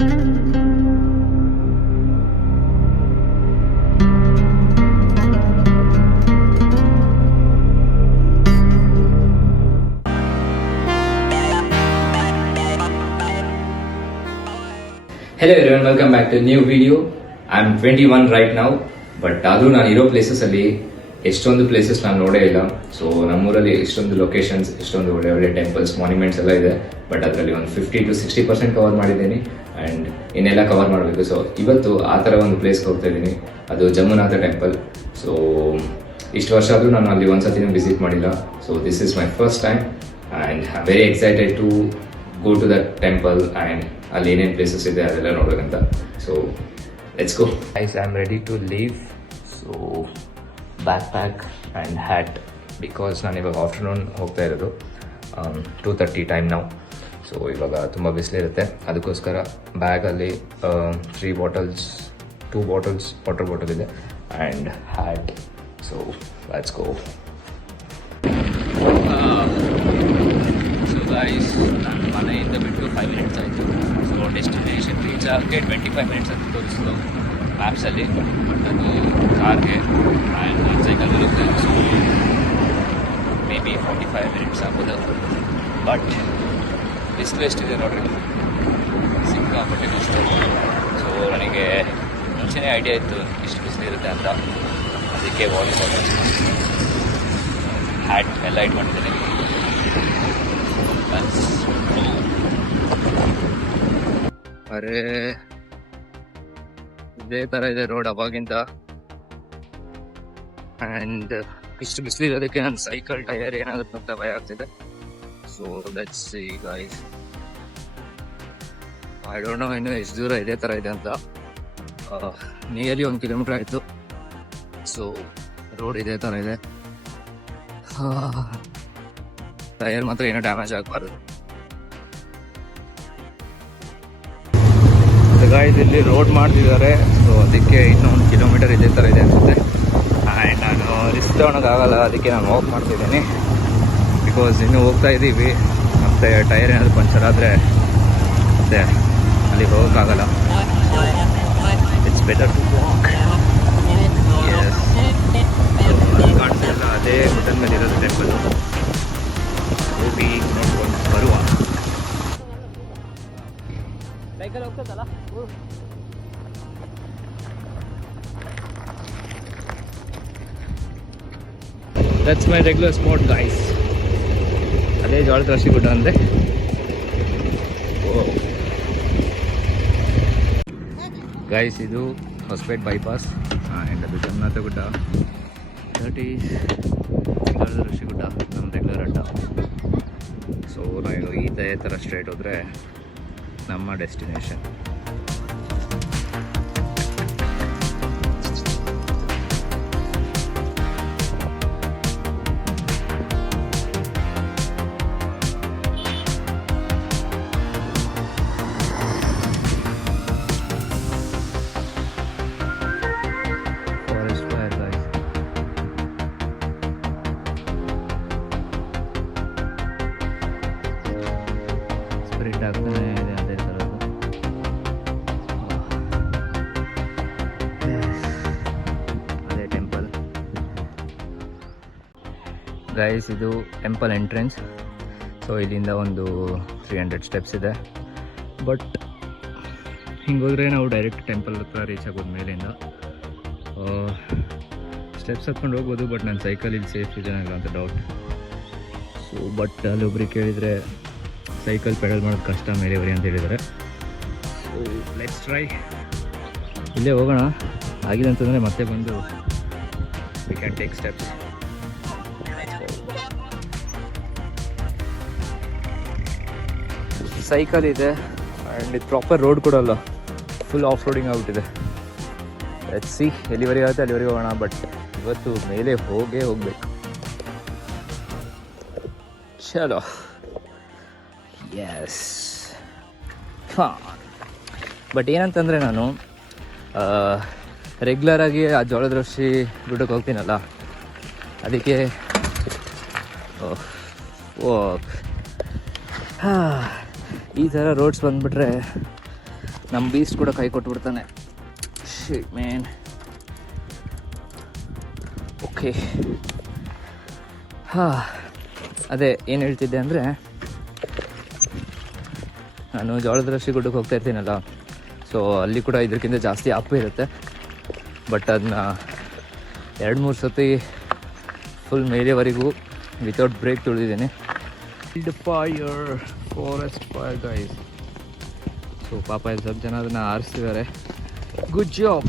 Hello everyone, welcome back to a new video. I'm 21 right now, but ಆದರೂ ನಾನು ಇರೋ ಪ್ಲೇಸಸಲ್ಲಿ ಎಷ್ಟೊಂದು ಪ್ಲೇಸಸ್ ನಾನು ನೋಡೇ ಇಲ್ಲ. ಸೊ ನಮ್ಮೂರಲ್ಲಿ ಎಷ್ಟೊಂದು ಲೊಕೇಶನ್ಸ್, ಎಷ್ಟೊಂದು ಒಳ್ಳೆ ಒಳ್ಳೆ ಟೆಂಪಲ್ಸ್, ಮಾನ್ಯುಮೆಂಟ್ಸ್ ಎಲ್ಲ ಇದೆ. ಬಟ್ ಅದರಲ್ಲಿ ಒಂದು 50 to 60% ಕವರ್ ಮಾಡಿದ್ದೀನಿ ಆ್ಯಂಡ್ ಇನ್ನೆಲ್ಲ ಕವರ್ ಮಾಡಬೇಕು. ಸೊ ಇವತ್ತು ಆ ಥರ ಒಂದು ಪ್ಲೇಸ್ಗೆ ಹೋಗ್ತಾ ಇದ್ದೀನಿ, ಅದು ಜಮ್ಮುನಾಥ ಟೆಂಪಲ್. ಸೊ ಇಷ್ಟು ವರ್ಷ ಆದರೂ ನಾನು ಅಲ್ಲಿ ಒಂದು ಸತಿನೂ ವಿಸಿಟ್ ಮಾಡಿಲ್ಲ. So this is my first time and I very excited to go to that temple and ಅಲ್ಲಿ ಏನೇನು ಪ್ಲೇಸಸ್ ಇದೆ ಅದೆಲ್ಲ ನೋಡೋಕ್ಕಂತ. So let's go guys, I am ready to leave. So back pack and hat, because ನಾನು ಇವಾಗ afternoon ಹೋಗ್ತಾ ಇರೋದು, 2:30 time ನಾವು. ಸೊ ಇವಾಗ ತುಂಬ ಬಿಸಿಲಿರುತ್ತೆ, ಅದಕ್ಕೋಸ್ಕರ ಬ್ಯಾಗಲ್ಲಿ 2 ಬಾಟಲ್ಸ್ ವಾಟರ್ ಬಾಟಲ್ ಇದೆ and hat. So let's go. So guys, ನಾನು ಮನೆಯಿಂದ ಬಿಟ್ಟು 5 minutes ಆಯಿತು. ಸೊ ಡೆಸ್ಟಿನೇಷನ್ ರೀಚ್ ಆಗೋಕ್ಕೆ 25 minutes ಅಂತ ತೋರಿಸ್ತು ಮ್ಯಾಪ್ಸಲ್ಲಿ, ಬಟ್ ಅದು ಕಾರ್ಗೆ ಆ್ಯಂಡ್ ಸೈಕಲ್ ಬರುತ್ತೆ. ಸೊ ಮೇ ಬಿ 45 minutes ಆಗ್ಬೋದು. ಬಟ್ ಬಿಸಿಲು ಎಷ್ಟಿದೆ ನೋಡ್ರಿ, ಸಿಕ್ಕಾಪಟ್ಟೆ ಬಿಸಿಲು. ಸೊ ನನಗೆ ಮುಂಚೆನೇ ಐಡಿಯಾ ಇತ್ತು ಇಷ್ಟು ಬಿಸಿಲು ಇರುತ್ತೆ ಅಂತ, ಅದಕ್ಕೆ ವಾಲಿಬಾಲ್ ಹ್ಯಾಟ್ ಎಲ್ಲ ಇಟ್ಕೊಂಡಿದ್ದೀನಿ. ಅರೆ ಇದೇ ಥರ ಇದೆ ರೋಡ್ ಅವಾಗಿಂದ, ಆ್ಯಂಡ್ ಇಷ್ಟು ಬಿಸಿಲಿರೋದಕ್ಕೆ ನನ್ನ ಸೈಕಲ್ ಟೈರ್ ಏನಾಗುತ್ತೆ ಅಂತ ಭಯ ಆಗ್ತಿದೆ. So let's see guys, I don't know ಇನ್ನು ಎಷ್ಟು ದೂರ ಇದೇ ಥರ ಇದೆ ಅಂತ. ನಿಯರ್ಲಿ 1 kilometer ಆಯಿತು. ಸೊ ರೋಡ್ ಇದೇ ಥರ ಇದೆ, ಟೈರ್ ಮಾತ್ರ ಏನೋ ಡ್ಯಾಮೇಜ್ ಆಗಬಾರ್ದು. ಗೈಸ್, ಇಲ್ಲಿ ರೋಡ್ ಮಾಡ್ತಿದ್ದಾರೆ, ಸೊ ಅದಕ್ಕೆ ಇನ್ನೂ 1 kilometer ಇದೇ ಥರ ಇದೆ ಅನಿಸುತ್ತೆ. ಆ್ಯಂಡ್ ನಾನು ರಿಸ್ಕ್ ತೊಗೊಳಕ್ಕಾಗಲ್ಲ, ಅದಕ್ಕೆ ನಾನು ವಾಕ್ ಮಾಡ್ತಿದ್ದೀನಿ. ಬಿಕಾಸ್ ಇನ್ನೂ ಹೋಗ್ತಾ ಇದ್ದೀವಿ, ಮತ್ತು ಟೈರ್ ಏನಾದರೂ ಪಂಚರ್ ಆದರೆ ಮತ್ತೆ ಅಲ್ಲಿಗೆ ಹೋಗೋಕ್ಕಾಗಲ್ಲ. It's better to walk. Yes, ಅಲ್ಲಿ ಕಾಣಿಸ್ತಿಲ್ಲ, ಅದೇ ಹೋಟೆಲ್ ಮೇಲೆ ಇರೋದು ಟೆಂಪಲ್. ಹೋಗಿ ನೋಡ್ಕೊಂಡು ಬರುವ. ಸೈಕಲ್ ಹೋಗ್ತದಲ್ಲ, that's my regular spot guys. ಅದೇ ಜೋಳದ ರಾಶಿ ಗುಡ್ಡ ಅಂದೆ. ಗೈಸ್, ಇದು ಹೊಸಪೇಟೆ ಬೈಪಾಸ್ ಆ್ಯಂಡ್ ಅದು ಜಮ್ಮನಾಥ ಗುಡ್ಡ. ದಟ್ ಈಸ್ ಜೋಳದ ರಾಶಿ ಗುಡ್ಡ, ನಮ್ಮ ರೆಗ್ಯುಲರ್ ಅಡ್ಡ. ಸೊ ನಾವು ಇದೇ ಥರ ಸ್ಟ್ರೈಟ್ ಹೋದರೆ ನಮ್ಮ ಡೆಸ್ಟಿನೇಷನ್. ಆಗ್ತಾನೆ ಇದೆ ಅದೇ ಥರದ್ದು. ಅದೇ ಟೆಂಪಲ್ ಗೈಸ್, ಇದು ಟೆಂಪಲ್ ಎಂಟ್ರೆನ್ಸ್. ಸೊ ಇಲ್ಲಿಂದ ಒಂದು 300 steps ಇದೆ. ಬಟ್ ಹಿಂಗೆ ಹೋದರೆ ನಾವು ಡೈರೆಕ್ಟ್ ಟೆಂಪಲ್ ಹತ್ರ ರೀಚ್ ಆಗೋದು ಮೇಲಿಂದ. ಸ್ಟೆಪ್ಸ್ ಹತ್ಕೊಂಡು ಹೋಗ್ಬೋದು, ಬಟ್ ನನ್ನ ಸೈಕಲ್ ಇಲ್ಲಿ ಸೇಫ್ ಇದೆಯಲ್ಲ ಅಂತ ಡೌಟ್. ಸೊ ಬಟ್ ಅಲ್ಲೊಬ್ರಿಗೆ ಕೇಳಿದರೆ ಸೈಕಲ್ ಪೆಡಲ್ ಮಾಡೋದು ಕಷ್ಟ ಮೇಲೆ ಬರಿ ಅಂತ ಹೇಳಿದ್ದಾರೆ. So let's try. ಇಲ್ಲೇ ಹೋಗೋಣ, ಆಗಿದೆ ಅಂತಂದರೆ ಮತ್ತೆ ಬಂದು we can take steps. Cycle ಇದೆ ಆ್ಯಂಡ್ ಇದು ಪ್ರಾಪರ್ ರೋಡ್ ಕೊಡಲ್ಲ, ಫುಲ್ ಆಫ್ ರೋಡಿಂಗ್ ಆಗ್ಬಿಟ್ಟಿದೆ. ಲೆಟ್ಸ್ ಸಿ ಎಲ್ಲಿವರೆಗೆ ಆಗುತ್ತೆ ಅಲ್ಲಿವರೆಗೆ ಹೋಗೋಣ. ಬಟ್ ಇವತ್ತು ಮೇಲೆ ಹೋಗಬೇಕು. ಚಲೋ, ಎಸ್. ಬಟ್ ಏನಂತಂದರೆ ನಾನು ರೆಗ್ಯುಲರಾಗಿ ಆ ಜೋಳದ ರಾಶಿ ಗುಡ್ಡಕ್ಕೆ ಹೋಗ್ತೀನಲ್ಲ, ಅದಕ್ಕೆ ಈ ಥರ ರೋಡ್ಸ್ ಬಂದುಬಿಟ್ರೆ ನಮ್ಮ ಬೀಸ್ಟ್ ಕೂಡ ಕೈ ಕೊಟ್ಬಿಡ್ತಾನೆ. ಶಿಟ್ ಮ್ಯಾನ್. ಓಕೆ, ಅದೇ ಏನು ಹೇಳ್ತಿದ್ದೆ ಅಂದರೆ, ನಾನು ಜೋಳದ ರಾಶಿ ಗುಡ್ಡಕ್ಕೆ ಹೋಗ್ತಾ ಇರ್ತೀನಲ್ಲ, ಸೊ ಅಲ್ಲಿ ಕೂಡ ಇದಕ್ಕಿಂತ ಜಾಸ್ತಿ ಅಪ್ ಇರುತ್ತೆ. ಬಟ್ ಅದನ್ನ 2-3 ಸತಿ ಫುಲ್ ಮೇಲೆವರೆಗೂ ವಿತೌಟ್ ಬ್ರೇಕ್ ತುಳಿದಿದ್ದೀನಿ. Forest fire guys. ಸೊ ಪಾಪ ಇಲ್ಲಿ ಸ್ವಲ್ಪ ಜನ ಅದನ್ನು ಆರಿಸ್ತಿದ್ದಾರೆ. Good job.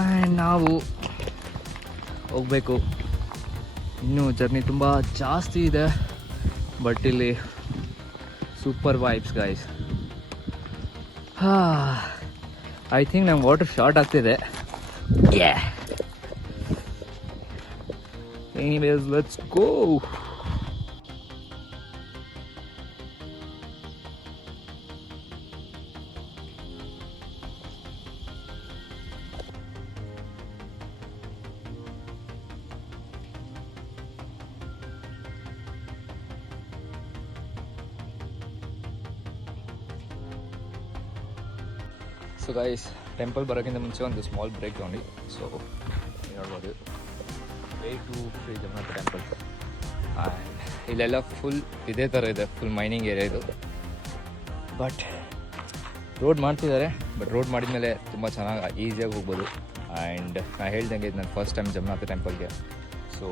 ಆ್ಯಂಡ್ ನಾವು ಹೋಗಬೇಕು. ಇನ್ನೂ ಜರ್ನಿ ತುಂಬ ಜಾಸ್ತಿ ಇದೆ, ಬಟ್ ಇಲ್ಲಿ super vibes guys. I think ನಂಗೆ ವಾಟರ್ ಶಾರ್ಟ್ ಆಗ್ತಿದೆ. Anyways, let's go. So guys, temple ಬರೋಕ್ಕಿಂತ ಮುಂಚೆ ಒಂದು ಸ್ಮಾಲ್ ಬ್ರೇಕ್ ತೊಗೊಂಡು, ಸೊ ನೋಡ್ಬೋದು way to Shri Jagannath temple. And ಇಲ್ಲೆಲ್ಲ ಫುಲ್ ಇದೇ ಥರ ಇದೆ, ಫುಲ್ ಮೈನಿಂಗ್ ಏರಿಯಾ ಇದು. ಬಟ್ ರೋಡ್ ಮಾಡ್ತಿದ್ದಾರೆ, ಬಟ್ ರೋಡ್ ಮಾಡಿದ್ಮೇಲೆ ತುಂಬ ಚೆನ್ನಾಗಿ ಈಸಿಯಾಗಿ ಹೋಗ್ಬೋದು. ಆ್ಯಂಡ್ ನಾನು ಹೇಳ್ದಂಗೆ ಇದು ನನ್ನ ಫಸ್ಟ್ ಟೈಮ್ ಜಗನ್ನಾಥ ಟೆಂಪಲ್ಗೆ. So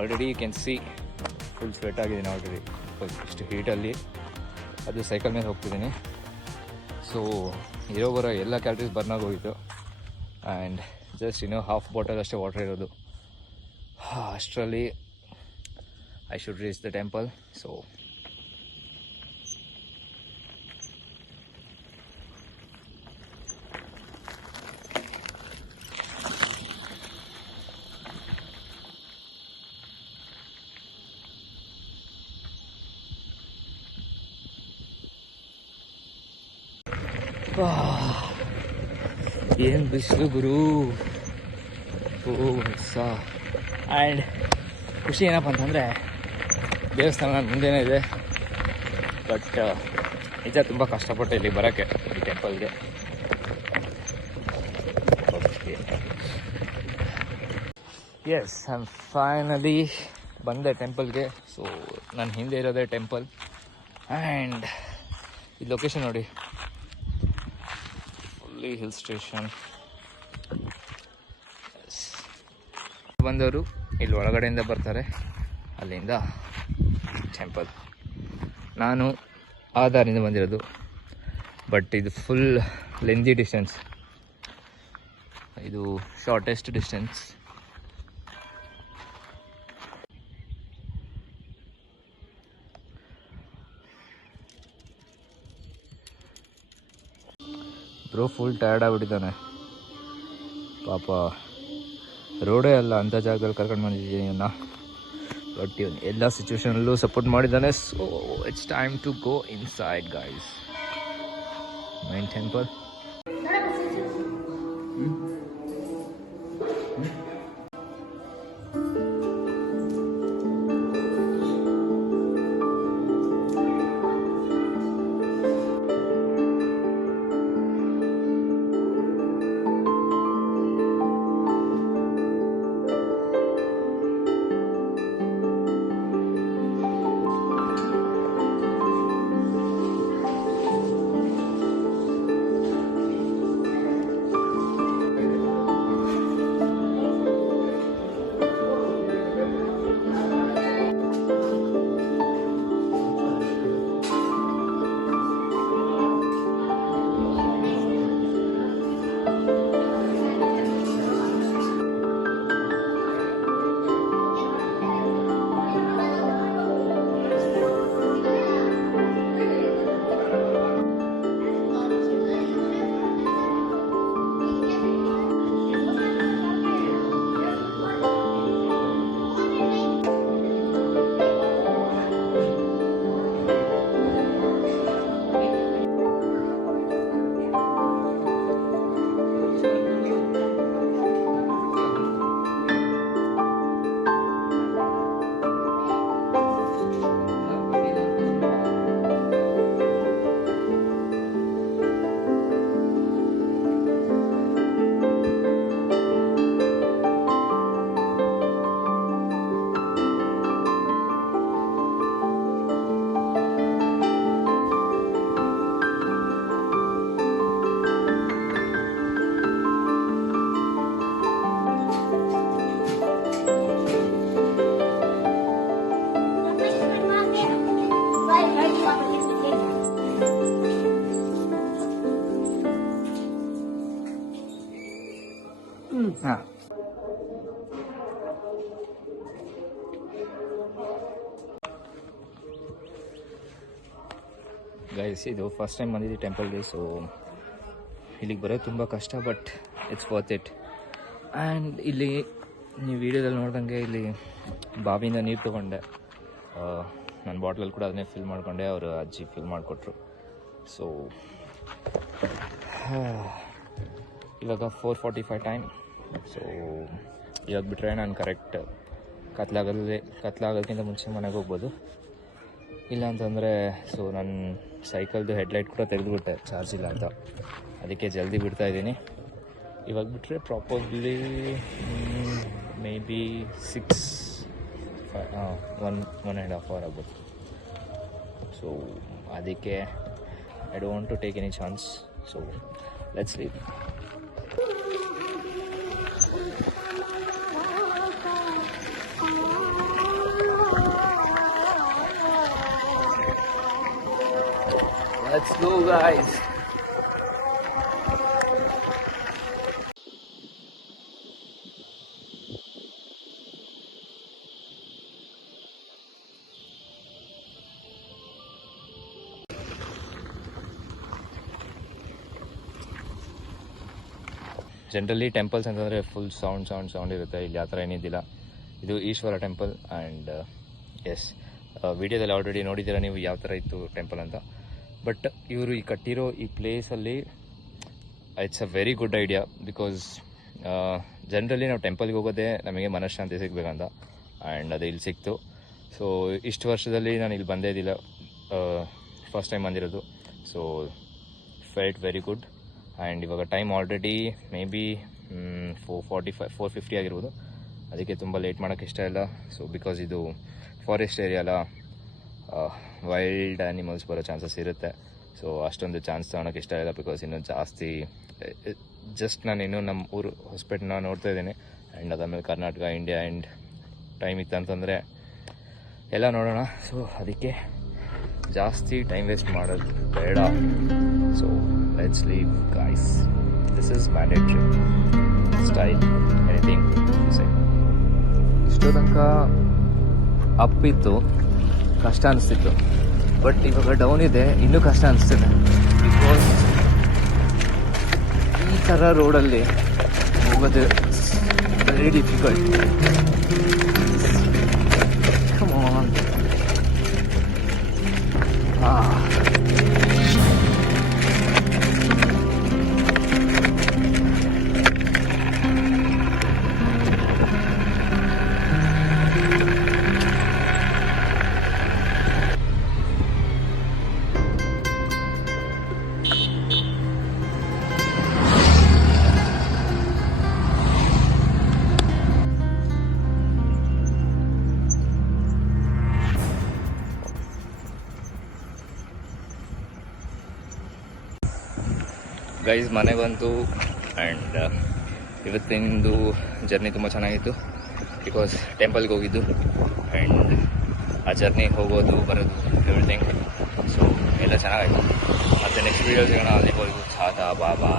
already you can see full sweat ಆಗಿದ್ದೀನಿ ಆಲ್ರೆಡಿ, ಇಷ್ಟು ಹೀಟಲ್ಲಿ. ಅದು ಸೈಕಲ್ ಮೇಲೆ ಹೋಗ್ತಿದ್ದೀನಿ. ಸೊ ಬರೋ ಎಲ್ಲ ಕ್ಯಾಲರೀಸ್ ಬರ್ನ್ ಆಗೋಗಿತ್ತು. ಆ್ಯಂಡ್ ಜಸ್ಟ್ ಹಾಫ್ ಬಾಟಲ್ ಅಷ್ಟೇ ವಾಟರ್ ಇರೋದು. ಅಷ್ಟರಲ್ಲಿ I should reach the temple. So ಏನು ಬಿಸಿಲು ಗುರು. ಆ್ಯಂಡ್ ಖುಷಿ ಏನಪ್ಪ ಅಂತಂದರೆ, ದೇವಸ್ಥಾನ ಮುಂದೆನೇ ಇದೆ. ಬಟ್ ನಿಜ ತುಂಬ ಕಷ್ಟಪಟ್ಟೆ ಇಲ್ಲಿ ಬರೋಕ್ಕೆ, ಈ ಟೆಂಪಲ್ಗೆ. ಎಸ್, ಐ ಆಮ್ ಫೈನಲಿ ಬಂದೆ ಟೆಂಪಲ್ಗೆ. ಸೊ ನನ್ನ ಹಿಂದೆ ಇರೋದೇ ಟೆಂಪಲ್. ಆ್ಯಂಡ್ ಈ ಲೊಕೇಶನ್ ನೋಡಿ, ಫುಲ್ಲಿ ಹಿಲ್ ಸ್ಟೇಷನ್. ಬಂದವರು ಇಲ್ಲಿ ಒಳಗಡೆಯಿಂದ ಬರ್ತಾರೆ, ಅಲ್ಲಿಂದ ಟೆಂಪಲ್. ನಾನು ಆ ದಾರಿಯಿಂದ ಬಂದಿರೋದು, ಬಟ್ ಇದು ಫುಲ್ ಲೆಂದಿ ಡಿಸ್ಟೆನ್ಸ್, ಇದು shortest distance. Bro full tired ಆಗಿಬಿಟ್ಟಿದ್ದಾನೆ ಪಾಪ. ರೋಡೇ ಅಲ್ಲ ಅಂಥ ಜಾಗದಲ್ಲಿ ಕರ್ಕೊಂಡು ಬಂದಿದ್ದೀನಿ ಇವನ್ನ. ಬಟ್ ಇವನು ಎಲ್ಲ ಸಿಚುವೇಶನಲ್ಲೂ ಸಪೋರ್ಟ್ ಮಾಡಿದ್ದಾನೆ. So it's time to go inside guys, main temple. Guys ಇದು ಫಸ್ಟ್ ಟೈಮ್ ಬಂದಿದ್ದು ಟೆಂಪಲ್ಗೆ, ಸೊ ಇಲ್ಲಿಗೆ ಬರೋದು ತುಂಬ ಕಷ್ಟ, but it's worth it. And ಇಲ್ಲಿ ನೀವು ವೀಡಿಯೋದಲ್ಲಿ ನೋಡ್ದಂಗೆ ಇಲ್ಲಿ ಬಾವಿಯಿಂದ ನೀರು ತೊಗೊಂಡೆ, ನನ್ನ ಬಾಟ್ಲಲ್ಲಿ ಕೂಡ ಅದನ್ನೇ ಫಿಲ್ ಮಾಡಿಕೊಂಡೆ, ಅವರು ಅಜ್ಜಿ ಫಿಲ್ ಮಾಡಿಕೊಟ್ರು. ಸೊ ಇವಾಗ 4:45 ಟೈಮ್. ಸೊ ಇವಾಗ ಬಿಟ್ಟರೆ ನಾನು ಕರೆಕ್ಟ್ ಕತ್ಲಾಗೋದಕ್ಕಿಂತ ಮುಂಚೆ ಮನೆಗೆ ಹೋಗ್ಬೋದು. ಇಲ್ಲ ಅಂತಂದರೆ ಸೊ ನನ್ನ ಸೈಕಲ್ದು ಹೆಡ್ಲೈಟ್ ಕೂಡ ತೆಗೆದುಬಿಟ್ಟೆ, ಚಾರ್ಜ್ ಇಲ್ಲ ಅಂತ, ಅದಕ್ಕೆ ಜಲ್ದಿ ಬಿಡ್ತಾಯಿದ್ದೀನಿ. ಇವಾಗ ಬಿಟ್ಟರೆ ಪ್ರಾಪರ್ಲಿ ಮೇ ಬಿ 1.5 hour ಆಗ್ಬೋದು. ಸೊ ಅದಕ್ಕೆ I don't want to take any chance. So let's leave. Let's go, guys. Generally temples ಅಂತಂದರೆ ಫುಲ್ ಸೌಂಡ್ ಇರುತ್ತೆ. ಇಲ್ಲಿ ಆ ಥರ ಏನಿದ್ದಿಲ್ಲ. ಇದು ಈಶ್ವರ ಟೆಂಪಲ್. ಆ್ಯಂಡ್ ಎಸ್, ವಿಡಿಯೋದಲ್ಲಿ ಆಲ್ರೆಡಿ ನೋಡಿದ್ದೀರಾ ನೀವು ಯಾವ ಥರ ಇತ್ತು ಟೆಂಪಲ್ ಅಂತ. ಬಟ್ ಇವರು ಈ ಕಟ್ಟಿರೋ ಈ ಪ್ಲೇಸಲ್ಲಿ it's a very good idea. Because generally ನಾವು ಟೆಂಪಲ್ಗೆ ಹೋಗೋದೇ ನಮಗೆ ಮನಃಶಾಂತಿ ಸಿಗಬೇಕಂತ, ಆ್ಯಂಡ್ ಅದು ಇಲ್ಲಿ ಸಿಕ್ತು. ಸೊ ಇಷ್ಟು ವರ್ಷದಲ್ಲಿ ನಾನು ಇಲ್ಲಿ ಬಂದೇ ಇದ್ದಿಲ್ಲ, ಫಸ್ಟ್ ಟೈಮ್ ಬಂದಿರೋದು. So felt very good. And ಇವಾಗ ಟೈಮ್ ಆಲ್ರೆಡಿ ಮೇ ಬಿ 4:50 ಆಗಿರ್ಬೋದು. ಅದಕ್ಕೆ ತುಂಬ ಲೇಟ್ ಮಾಡೋಕ್ಕೆ ಇಷ್ಟ ಇಲ್ಲ. ಸೊ ಬಿಕಾಸ್ ಇದು ಫಾರೆಸ್ಟ್ ಏರಿಯಾ ಅಲ್ಲ, ವೈಲ್ಡ್ ಆ್ಯನಿಮಲ್ಸ್ ಬರೋ ಚಾನ್ಸಸ್ ಇರುತ್ತೆ. ಸೊ ಅಷ್ಟೊಂದು ಚಾನ್ಸ್ ತೊಗೊಳಕ್ಕೆ ಇಷ್ಟ ಇಲ್ಲ. ಬಿಕಾಸ್ ಇನ್ನೂ ಜಾಸ್ತಿ ಜಸ್ಟ್ ನಾನು ಇನ್ನೂ ನಮ್ಮ ಊರು ಹೊಸಪೇಟೆನ ನೋಡ್ತಾ ಇದ್ದೀನಿ. ಆ್ಯಂಡ್ ಅದಾದಮೇಲೆ ಕರ್ನಾಟಕ, ಇಂಡಿಯಾ, ಆ್ಯಂಡ್ ಟೈಮ್ ಇತ್ತಂತಂದರೆ ಎಲ್ಲ ನೋಡೋಣ. ಸೊ ಅದಕ್ಕೆ ಜಾಸ್ತಿ ಟೈಮ್ ವೇಸ್ಟ್ ಮಾಡೋದು ಬೇಡ. So let's leave guys. This is mandatory style, anything say. ಇಷ್ಟೋ ತನಕ ಅಪ್ಪಿತ್ತು, ಕಷ್ಟ ಅನಿಸ್ತಿತ್ತು. ಬಟ್ ಇವಾಗ ಡೌನ್ ಇದೆ, ಇನ್ನೂ ಕಷ್ಟ ಅನಿಸ್ತಿದೆ. ಬಿಕಾಸ್ ಈ ಥರ ರೋಡಲ್ಲಿ ಹೋಗೋದು very difficult. Come on. Guys ಮನೆಗೆ ಬಂತು. ಆ್ಯಂಡ್ ಇವತ್ತಿಂದು ಜರ್ನಿ ತುಂಬ ಚೆನ್ನಾಗಿತ್ತು. ಬಿಕಾಸ್ ಟೆಂಪಲ್ಗೆ ಹೋಗಿದ್ದು, ಆ್ಯಂಡ್ ಆ ಜರ್ನಿ ಹೋಗೋದು ಬರೋದು ಎವ್ರಿಥಿಂಗ್. ಸೊ ಎಲ್ಲ ಚೆನ್ನಾಗಾಯಿತು. ಮತ್ತು ನೆಕ್ಸ್ಟ್ ವೀಡಿಯೋ ಸಿಗೋಣ. ಅಲ್ಲಿವರೆಗೂ ಚಾತಾ ಬಾಬಾ.